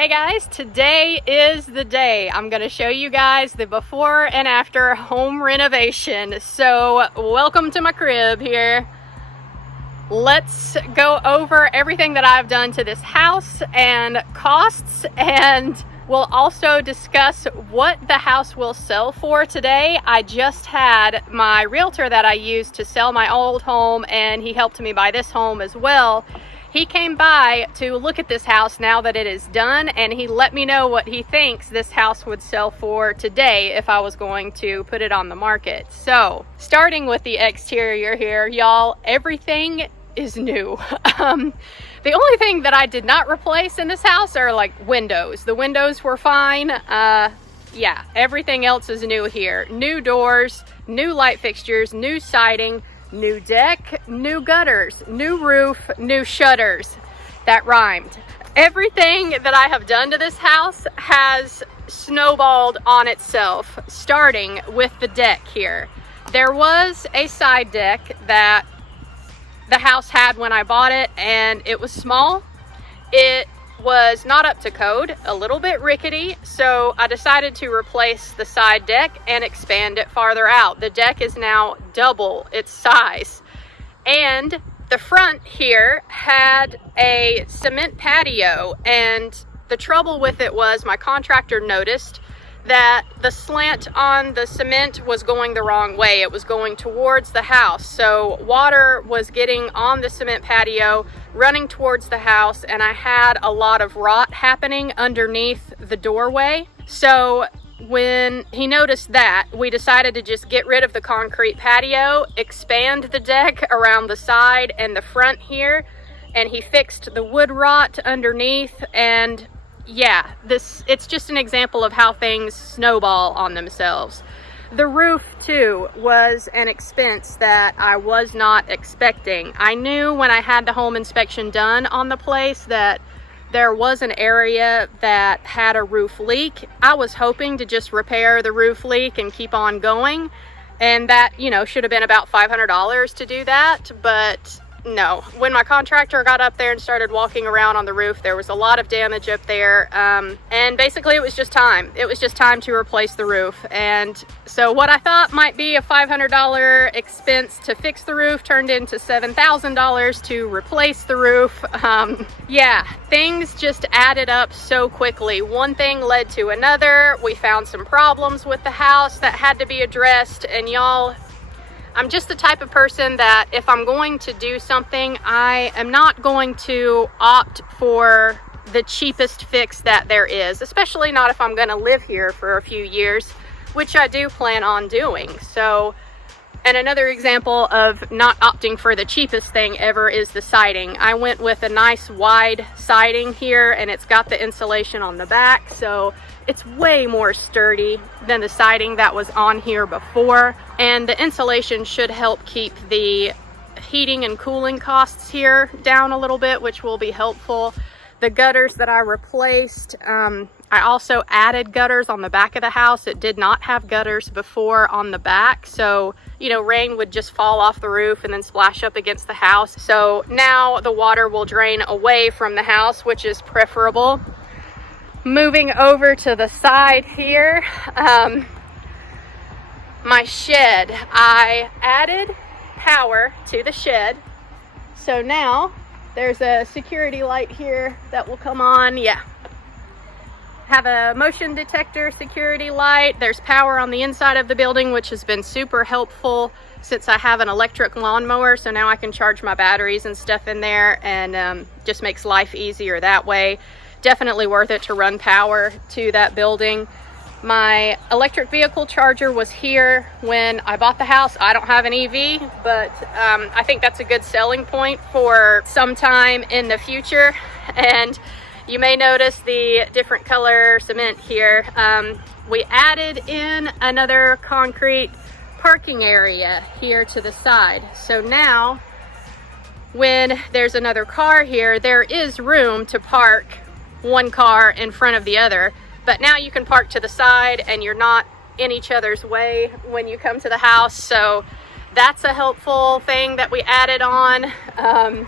Hey guys, today is the day. I'm going to show you guys the before and after home renovation. So welcome to my crib here. Let's go over everything that I've done to this house and costs, and we'll also discuss what the house will sell for today. I just had my realtor that I used to sell my old home, and he helped me buy this home as well. He came by to look at this house now that it is done, and he let me know what he thinks this house would sell for today if I was going to put it on the market. So, starting with the exterior here, y'all, everything is new. The only thing that I did not replace in this house are like windows. The windows were fine. Yeah, everything else is new here. New doors, new light fixtures, new siding, new deck, new gutters, new roof, new shutters. That rhymed. Everything that I have done to this house has snowballed on itself, starting with the deck here. There was a side deck that the house had when I bought it, and it was small. It was not up to code, a little bit rickety, so I decided to replace the side deck and expand it farther out. The deck is now double its size, and the front here had a cement patio, and the trouble with it was my contractor noticed that the slant on the cement was going the wrong way. It was going towards the house, so water was getting on the cement patio, running towards the house, and I had a lot of rot happening underneath the doorway. So when he noticed that, we decided to just get rid of the concrete patio, expand the deck around the side and the front here, and he fixed the wood rot underneath. And yeah, it's just an example of how things snowball on themselves. The roof too was an expense that I was not expecting. I knew when I had the home inspection done on the place that there was an area that had a roof leak. I was hoping to just repair the roof leak and keep on going, and that, you know, should have been about $500 to do that, but no. When my contractor got up there and started walking around on the roof, there was a lot of damage up there, and basically it was just time. It was just time to replace the roof. And so what I thought might be a $500 expense to fix the roof turned into $7,000 to replace the roof. Yeah, things just added up so quickly. One thing led to another. We found some problems with the house that had to be addressed, and y'all, I'm just the type of person that if I'm going to do something, I am not going to opt for the cheapest fix that there is, especially not if I'm going to live here for a few years, which I do plan on doing. So, and another example of not opting for the cheapest thing ever is the siding. I went with a nice wide siding here, and it's got the insulation on the back, so it's way more sturdy than the siding that was on here before, and the insulation should help keep the heating and cooling costs here down a little bit, which will be helpful. The gutters that I replaced, I also added gutters on the back of the house. It did not have gutters before on the back, so, you know, rain would just fall off the roof and then splash up against the house. So now the water will drain away from the house, which is preferable. Moving over to the side here, my shed, I added power to the shed. So now there's a security light here that will come on. Yeah. Have a motion detector security light. There's power on the inside of the building, which has been super helpful since I have an electric lawnmower. So now I can charge my batteries and stuff in there, and just makes life easier that way. Definitely worth it to run power to that building. My electric vehicle charger was here when I bought the house. I don't have an EV, but I think that's a good selling point for some time in the future. And you may notice the different color cement here. We added in another concrete parking area here to the side. So now when there's another car here, there is room to park one car in front of the other, but now you can park to the side and you're not in each other's way when you come to the house. So that's a helpful thing that we added on.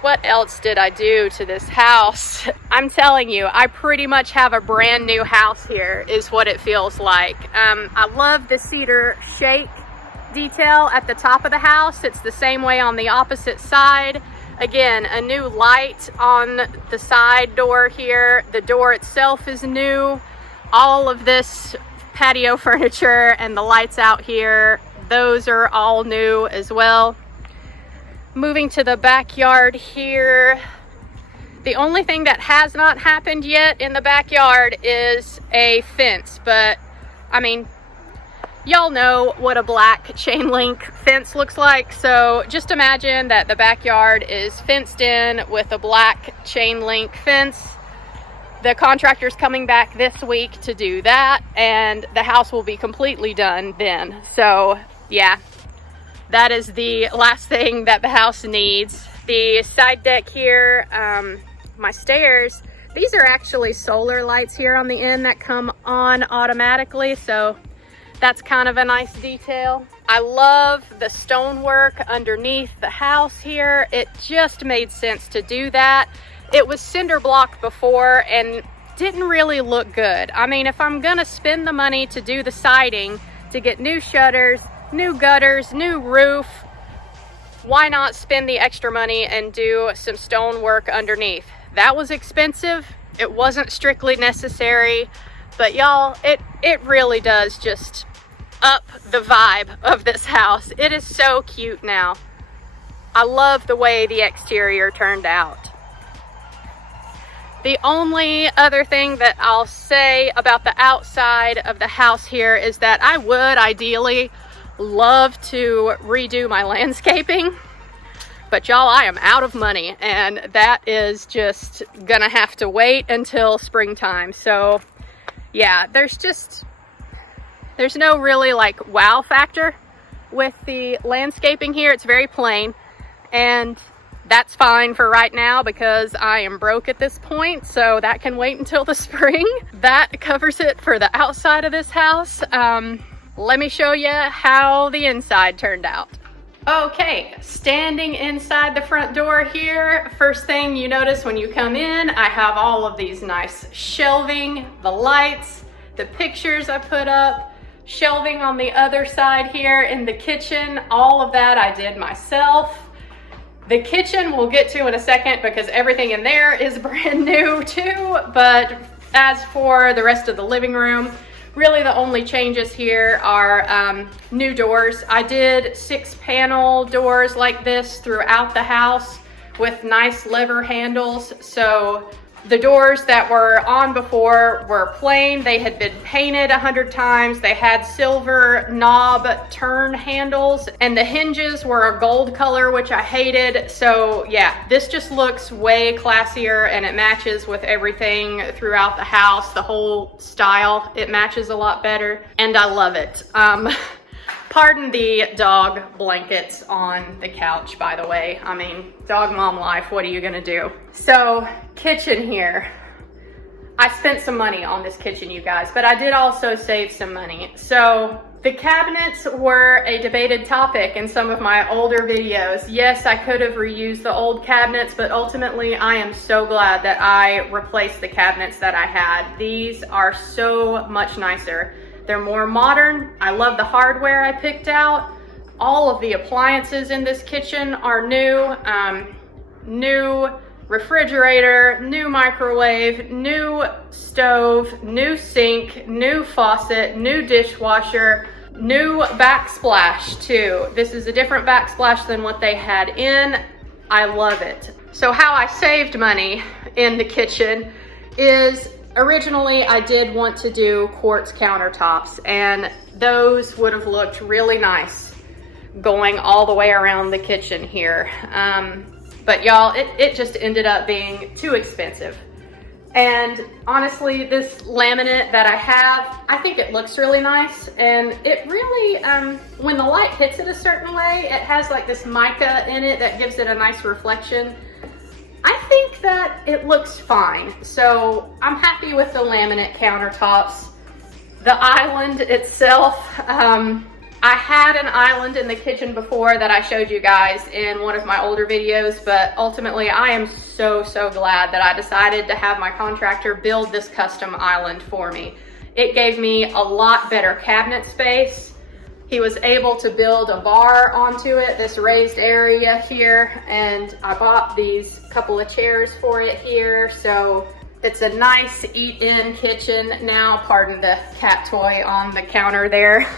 What else did I do to this house? I'm telling you, I pretty much have a brand new house here, is what it feels like. I love the cedar shake detail at the top of the house. It's the same way on the opposite side. Again, a new light on the side door here. The door itself is new. All of this patio furniture and the lights out here, those are all new as well. Moving to the backyard here, the only thing that has not happened yet in the backyard is a fence, but I mean, y'all know what a black chain link fence looks like, so just imagine that the backyard is fenced in with a black chain link fence. The contractor's coming back this week to do that, and the house will be completely done then. So yeah, that is the last thing that the house needs. The side deck here, my stairs, these are actually solar lights here on the end that come on automatically, so that's kind of a nice detail. I love the stonework underneath the house here. It just made sense to do that. It was cinder block before and didn't really look good. I mean, if I'm gonna spend the money to do the siding, to get new shutters, new gutters, new roof, why not spend the extra money and do some stonework underneath? That was expensive. It wasn't strictly necessary, but y'all, it really does just up the vibe of this house. It is so cute now. I love the way the exterior turned out. The only other thing that I'll say about the outside of the house here is that I would ideally love to redo my landscaping, but y'all, I am out of money, and that is just gonna have to wait until springtime. So yeah, there's no really like wow factor with the landscaping here. It's very plain, and that's fine for right now because I am broke at this point, so that can wait until the spring. That covers it for the outside of this house. Let me show you how the inside turned out. Okay, standing inside the front door here, first thing you notice when you come in, I have all of these nice shelving, the lights, the pictures I put up, shelving on the other side here in the kitchen. All of that I did myself. The kitchen we'll get to in a second because everything in there is brand new too. But as for the rest of the living room, really the only changes here are new doors. I did 6-panel doors like this throughout the house with nice lever handles. So the doors that were on before were plain. They had been painted 100 times. They had silver knob turn handles, and the hinges were a gold color, which I hated. So yeah, this just looks way classier, and it matches with everything throughout the house. The whole style, it matches a lot better, and I love it. Pardon the dog blankets on the couch, by the way. I mean, dog mom life, what are you gonna do? So, kitchen here. I spent some money on this kitchen, you guys, but I did also save some money. So, the cabinets were a debated topic in some of my older videos. Yes, I could have reused the old cabinets, but ultimately I am so glad that I replaced the cabinets that I had. These are so much nicer. They're more modern. I love the hardware I picked out. All of the appliances in this kitchen are new. New refrigerator, new microwave, new stove, new sink, new faucet, new dishwasher, new backsplash too. This is a different backsplash than what they had in. I love it. So how I saved money in the kitchen is originally, I did want to do quartz countertops, and those would have looked really nice going all the way around the kitchen here. But y'all, it just ended up being too expensive. And honestly, this laminate that I have, I think it looks really nice. And it really, when the light hits it a certain way, it has like this mica in it that gives it a nice reflection. I think that it looks fine. So I'm happy with the laminate countertops. The island itself, I had an island in the kitchen before that I showed you guys in one of my older videos, but ultimately I am so glad that I decided to have my contractor build this custom island for me. It gave me a lot better cabinet space. He was able to build a bar onto it, this raised area here, and I bought these couple of chairs for it here, so it's a nice eat-in kitchen now. Pardon the cat toy on the counter there.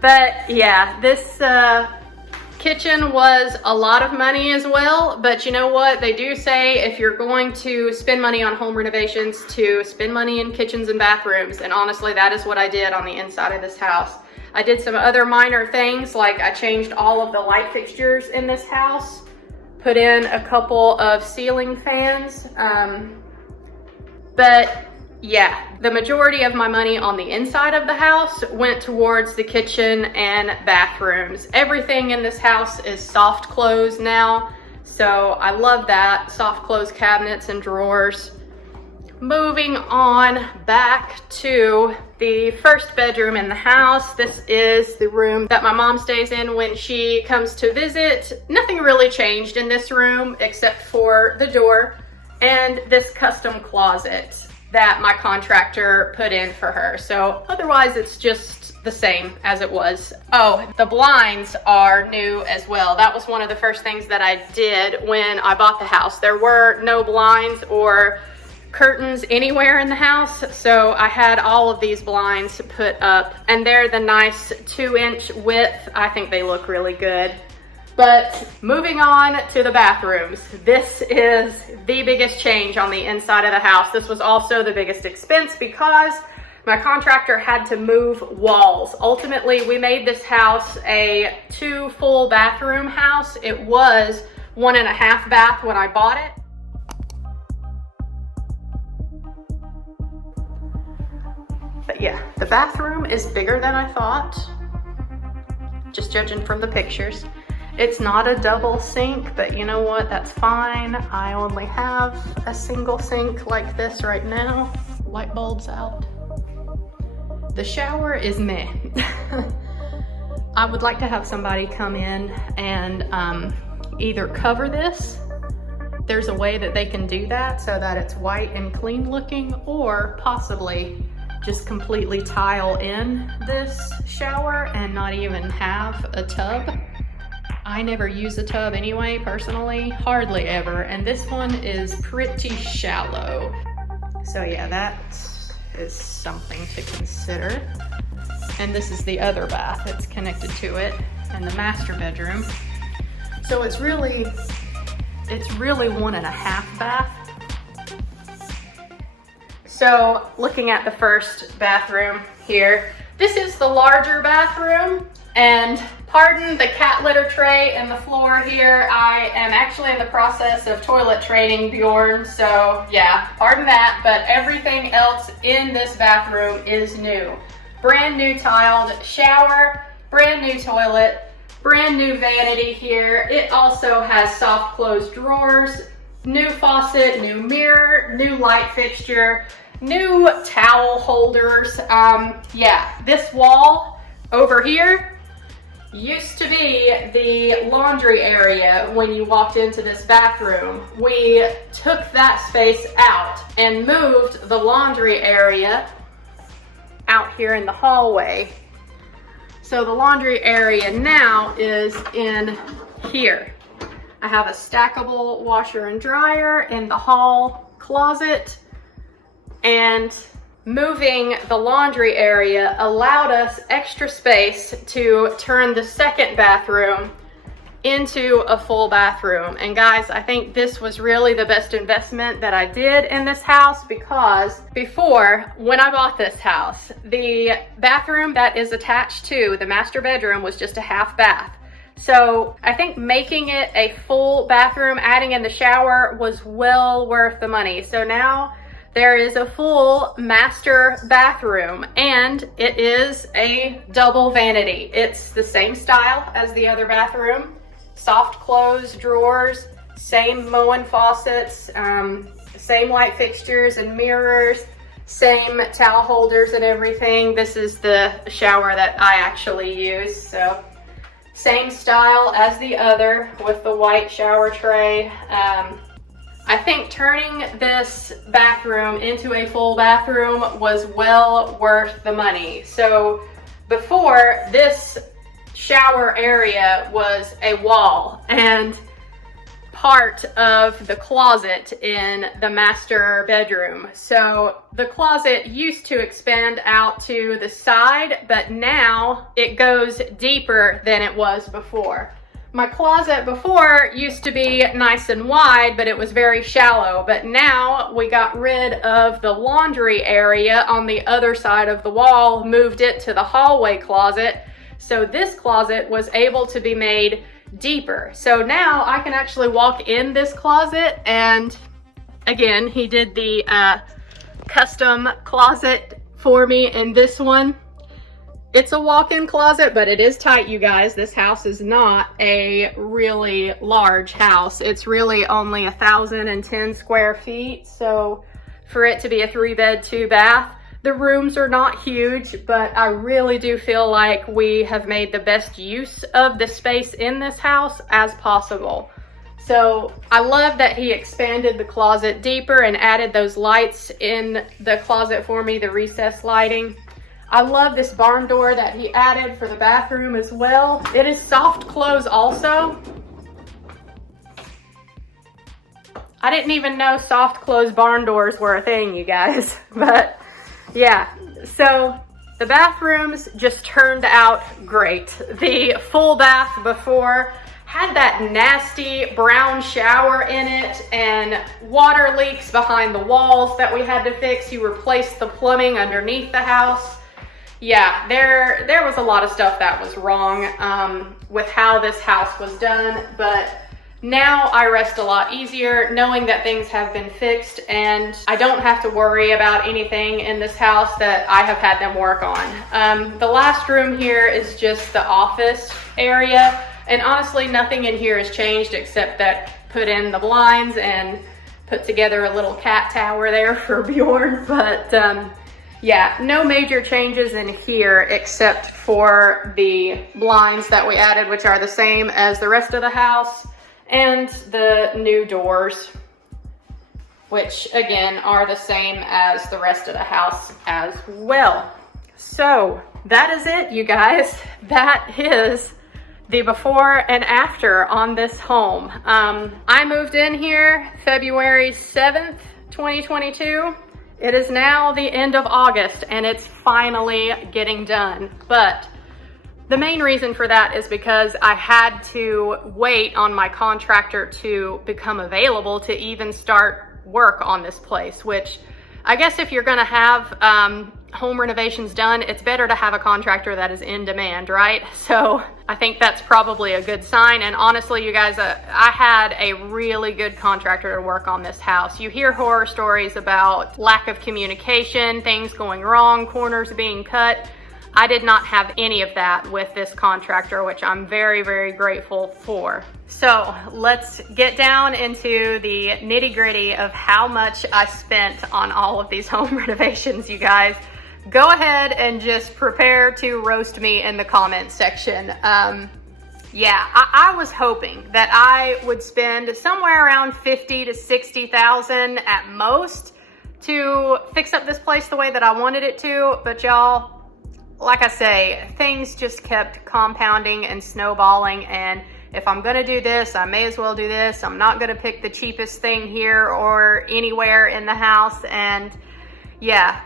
But yeah, this kitchen was a lot of money as well, but you know what? They do say if you're going to spend money on home renovations, to spend money in kitchens and bathrooms, and honestly, that is what I did on the inside of this house. I did some other minor things, like I changed all of the light fixtures in this house, put in a couple of ceiling fans, but yeah, the majority of my money on the inside of the house went towards the kitchen and bathrooms. Everything in this house is soft close now, so I love that. Soft close cabinets and drawers. Moving on back to the first bedroom in the house. This is the room that my mom stays in when she comes to visit. Nothing really changed in this room except for the door and this custom closet that my contractor put in for her. So otherwise it's just the same as it was. Oh, the blinds are new as well. That was one of the first things that I did when I bought the house. There were no blinds or curtains anywhere in the house, so I had all of these blinds put up, and they're the nice 2-inch width. I think they look really good. But moving on to the bathrooms, this is the biggest change on the inside of the house. This was also the biggest expense because my contractor had to move walls. Ultimately, we made this house a 2 full bathroom house. It was 1.5 bath when I bought it. But yeah, the bathroom is bigger than I thought, just judging from the pictures. It's not a double sink, but you know what? That's fine. I only have a single sink like this right now. Light bulb's out. The shower is meh. I would like to have somebody come in and either cover this. There's a way that they can do that so that it's white and clean looking, or possibly just completely tile in this shower and not even have a tub. I never use a tub anyway, personally, hardly ever, and this one is pretty shallow. So yeah, that is something to consider. And this is the other bath that's connected to it, and the master bedroom. So it's really 1.5 bath. So looking at the first bathroom here, this is the larger bathroom, and pardon the cat litter tray in the floor here. I am actually in the process of toilet training Bjorn, so yeah, pardon that, but everything else in this bathroom is new. Brand new tiled shower, brand new toilet, brand new vanity here. It also has soft close drawers, new faucet, new mirror, new light fixture, new towel holders. Yeah, this wall over here used to be the laundry area when you walked into this bathroom. We took that space out and moved the laundry area out here in the hallway. So the laundry area now is in here. I have a stackable washer and dryer in the hall closet, and moving the laundry area allowed us extra space to turn the second bathroom into a full bathroom. And guys, I think this was really the best investment that I did in this house, because before, when I bought this house, the bathroom that is attached to the master bedroom was just a half bath. So I think making it a full bathroom, adding in the shower, was well worth the money. So now there is a full master bathroom, and it is a double vanity. It's the same style as the other bathroom. Soft close drawers, same Moen faucets, same light fixtures and mirrors, Same towel holders and everything. This is the shower that I actually use, so same style as the other with the white shower tray. I think turning this bathroom into a full bathroom was well worth the money. So before, this shower area was a wall and part of the closet in the master bedroom. So the closet used to expand out to the side, but now it goes deeper than it was before. My closet before used to be nice and wide, but it was very shallow. But now we got rid of the laundry area on the other side of the wall, moved it to the hallway closet. So this closet was able to be made deeper. So now I can actually walk in this closet, and again, he did the custom closet for me in this one. It's a walk-in closet, but it is tight, you guys. This house is not a really large house. It's really only 1,010 square feet. So for it to be a 3-bed, 2-bath, the rooms are not huge, but I really do feel like we have made the best use of the space in this house as possible. So I love that he expanded the closet deeper and added those lights in the closet for me, the recessed lighting. I love this barn door that he added for the bathroom as well. It is soft close also. I didn't even know soft close barn doors were a thing, you guys. But yeah, so the bathrooms just turned out great. The full bath before had that nasty brown shower in it and water leaks behind the walls that we had to fix. You replaced the plumbing underneath the house. Yeah, there was a lot of stuff that was wrong with how this house was done, but now I rest a lot easier knowing that things have been fixed and I don't have to worry about anything in this house that I have had them work on. The last room here is just the office area, and honestly nothing in here has changed except that put in the blinds and put together a little cat tower there for Bjorn, but yeah, no major changes in here except for the blinds that we added, which are the same as the rest of the house, and the new doors, which again are the same as the rest of the house as well. So that is it, you guys. That is the before and after on this home. I moved in here February 7th, 2022. It is now the end of August and it's finally getting done. But the main reason for that is because I had to wait on my contractor to become available to even start work on this place, which I guess if you're gonna have home renovations done, it's better to have a contractor that is in demand, right? So I think that's probably a good sign. And honestly, you guys, I had a really good contractor to work on this house. You hear horror stories about lack of communication, things going wrong, corners being cut. I did not have any of that with this contractor, which I'm very, very grateful for. So let's get down into the nitty-gritty of how much I spent on all of these home renovations, you guys. Go ahead and just prepare to roast me in the comments section. Yeah, I was hoping that I would spend somewhere around $50,000 to $60,000 at most to fix up this place the way that I wanted it to, but y'all, like I say, things just kept compounding and snowballing, and if I'm gonna do this, I may as well do this. I'm not gonna pick the cheapest thing here or anywhere in the house, and yeah,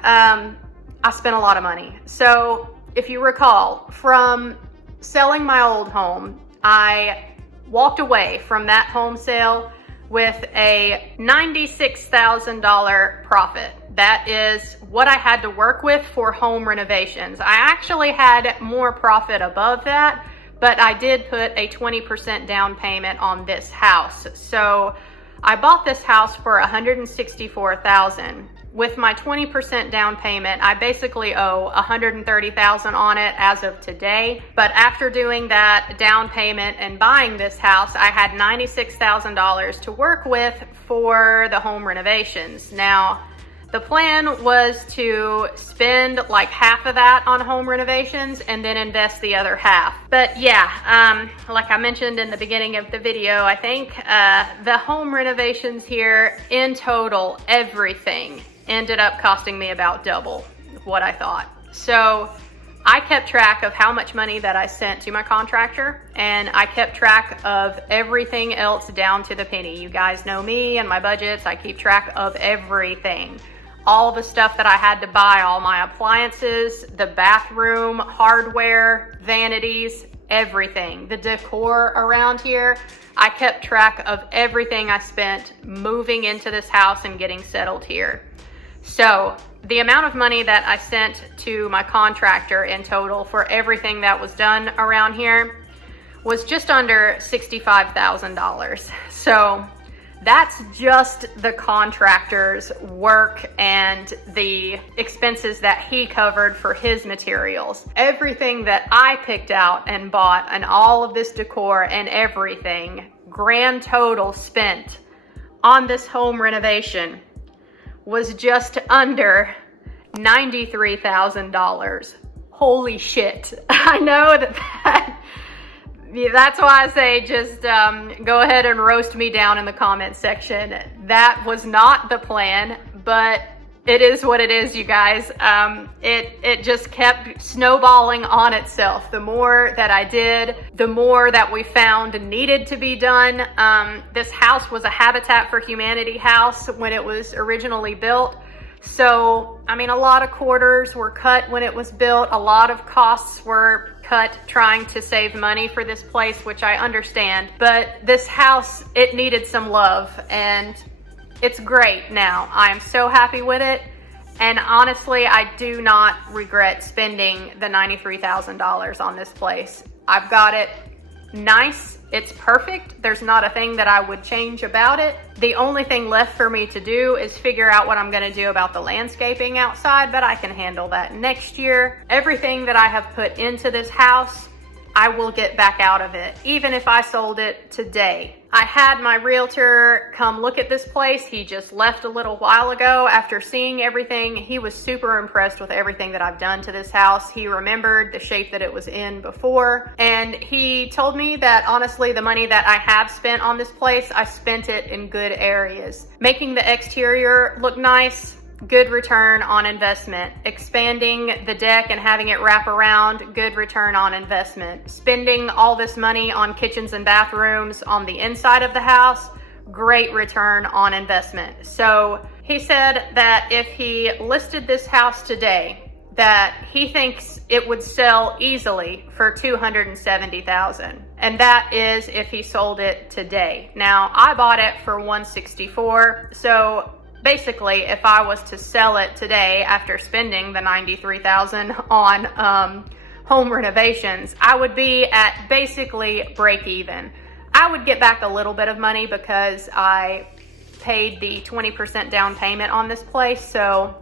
I spent a lot of money. So if you recall, from selling my old home, I walked away from that home sale with a $96,000 profit. That is what I had to work with for home renovations. I actually had more profit above that, but I did put a 20% down payment on this house. So I bought this house for $164,000. With my 20% down payment, I basically owe $130,000 on it as of today. But after doing that down payment and buying this house, I had $96,000 to work with for the home renovations. Now, The plan was to spend like half of that on home renovations and then invest the other half. But yeah, like I mentioned in the beginning of the video, I think the home renovations here in total, everything ended up costing me about double what I thought. So I kept track of how much money that I sent to my contractor, and I kept track of everything else down to the penny. You guys know me and my budgets. I keep track of everything. All the stuff that I had to buy, all my appliances, the bathroom, hardware, vanities, everything. The decor around here, I kept track of everything I spent moving into this house and getting settled here. So the amount of money that I sent to my contractor in total for everything that was done around here was just under $65,000. So that's just the contractor's work and the expenses that he covered for his materials. Everything that I picked out and bought, and all of this decor and everything, grand total spent on this home renovation was just under $93,000. Holy shit. I know that's why I say just go ahead and roast me down in the comment section. That was not the plan, but it is what it is, you guys. It just kept snowballing on itself. The more that I did, the more that we found needed to be done. This house was a Habitat for Humanity house when it was originally built. So, I mean, a lot of quarters were cut when it was built. A lot of costs were cut trying to save money for this place, which I understand. But this house, it needed some love, and it's great now. I am so happy with it. And honestly, I do not regret spending the $93,000 on this place. I've got it nice. It's perfect. There's not a thing that I would change about it. The only thing left for me to do is figure out what I'm going to do about the landscaping outside, but I can handle that next year. Everything that I have put into this house, I will get back out of it, even if I sold it today. I had my realtor come look at this place. He just left a little while ago after seeing everything. He was super impressed with everything that I've done to this house. He remembered the shape that it was in before. And he told me that honestly, the money that I have spent on this place, I spent it in good areas. Making the exterior look nice, good return on investment. Expanding the deck and having it wrap around, good return on investment. Spending all this money on kitchens and bathrooms on the inside of the house, great return on investment. So he said that if he listed this house today, that he thinks it would sell easily for $270,000. And that is if he sold it today. Now, I bought it for $164,000. So basically, if I was to sell it today after spending the $93,000 on home renovations, I would be at basically break even. I would get back a little bit of money because I paid the 20% down payment on this place. So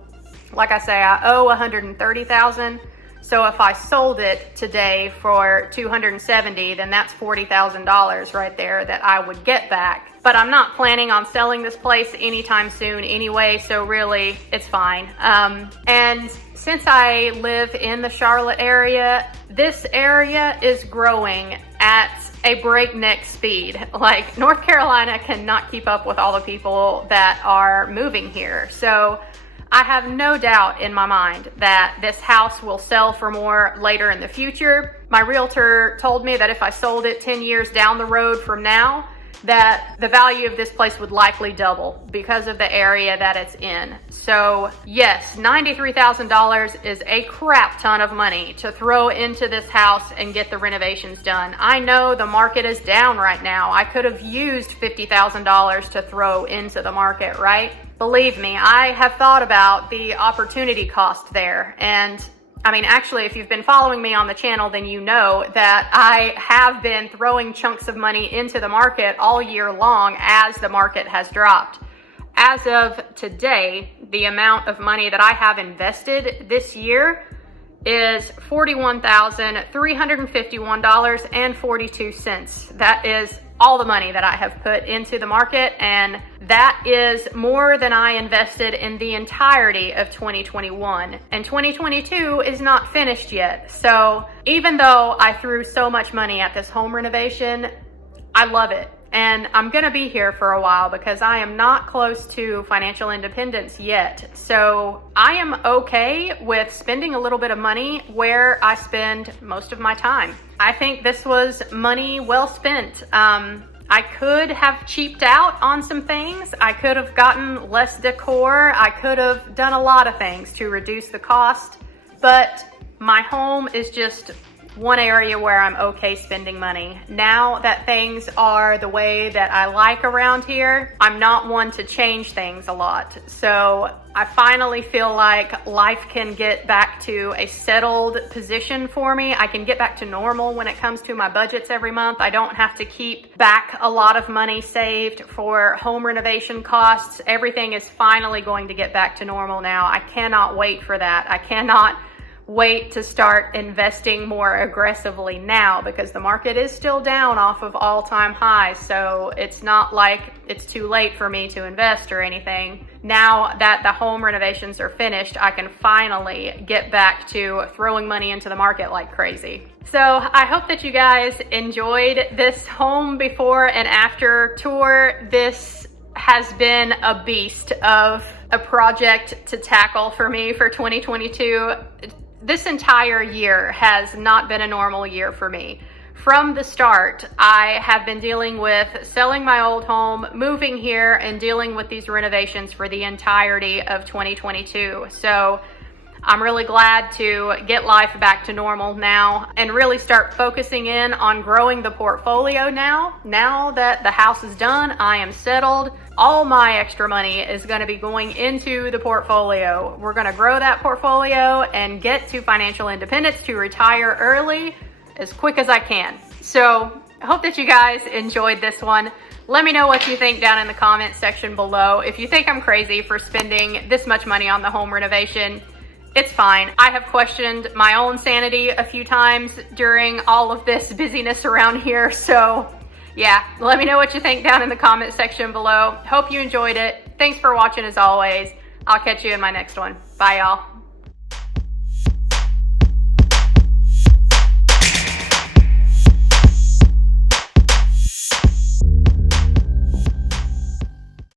like I say, I owe $130,000. So if I sold it today for $270,000, then that's $40,000 right there that I would get back. But I'm not planning on selling this place anytime soon anyway, so really it's fine. And since I live in the Charlotte area, this area is growing at a breakneck speed. Like, North Carolina cannot keep up with all the people that are moving here. So I have no doubt in my mind that this house will sell for more later in the future. My realtor told me that if I sold it 10 years down the road from now, that the value of this place would likely double because of the area that it's in. So yes, $93,000 is a crap ton of money to throw into this house and get the renovations done. I know the market is down right now. I could have used $50,000 to throw into the market, right? Believe me, I have thought about the opportunity cost there. And I mean, actually, if you've been following me on the channel, then you know that I have been throwing chunks of money into the market all year long as the market has dropped. As of today, the amount of money that I have invested this year is $41,351.42. That is all the money that I have put into the market, and that is more than I invested in the entirety of 2021. And 2022 is not finished yet. So even though I threw so much money at this home renovation, I love it. And I'm gonna be here for a while because I am not close to financial independence yet. So I am okay with spending a little bit of money where I spend most of my time. I think this was money well spent. I could have cheaped out on some things. I could have gotten less decor. I could have done a lot of things to reduce the cost, but my home is just one area where I'm okay spending money. Now that things are the way that I like around here, I'm not one to change things a lot. So I finally feel like life can get back to a settled position for me. I can get back to normal when it comes to my budgets every month. I don't have to keep back a lot of money saved for home renovation costs. Everything is finally going to get back to normal now. I cannot wait for that. I cannot wait to start investing more aggressively now because the market is still down off of all-time highs. So it's not like it's too late for me to invest or anything. Now that the home renovations are finished, I can finally get back to throwing money into the market like crazy. So I hope that you guys enjoyed this home before and after tour. This has been a beast of a project to tackle for me for 2022. This entire year has not been a normal year for me. From the start, I have been dealing with selling my old home, moving here, and dealing with these renovations for the entirety of 2022. So I'm really glad to get life back to normal now and really start focusing in on growing the portfolio now. Now that the house is done, I am settled. All my extra money is going to be going into the portfolio. We're going to grow that portfolio and get to financial independence to retire early as quick as I can. So I hope that you guys enjoyed this one. Let me know what you think down in the comment section below. If you think I'm crazy for spending this much money on the home renovation, it's fine. I have questioned my own sanity a few times during all of this busyness around here. So yeah, let me know what you think down in the comment section below. Hope you enjoyed it. Thanks for watching as always. I'll catch you in my next one. Bye y'all.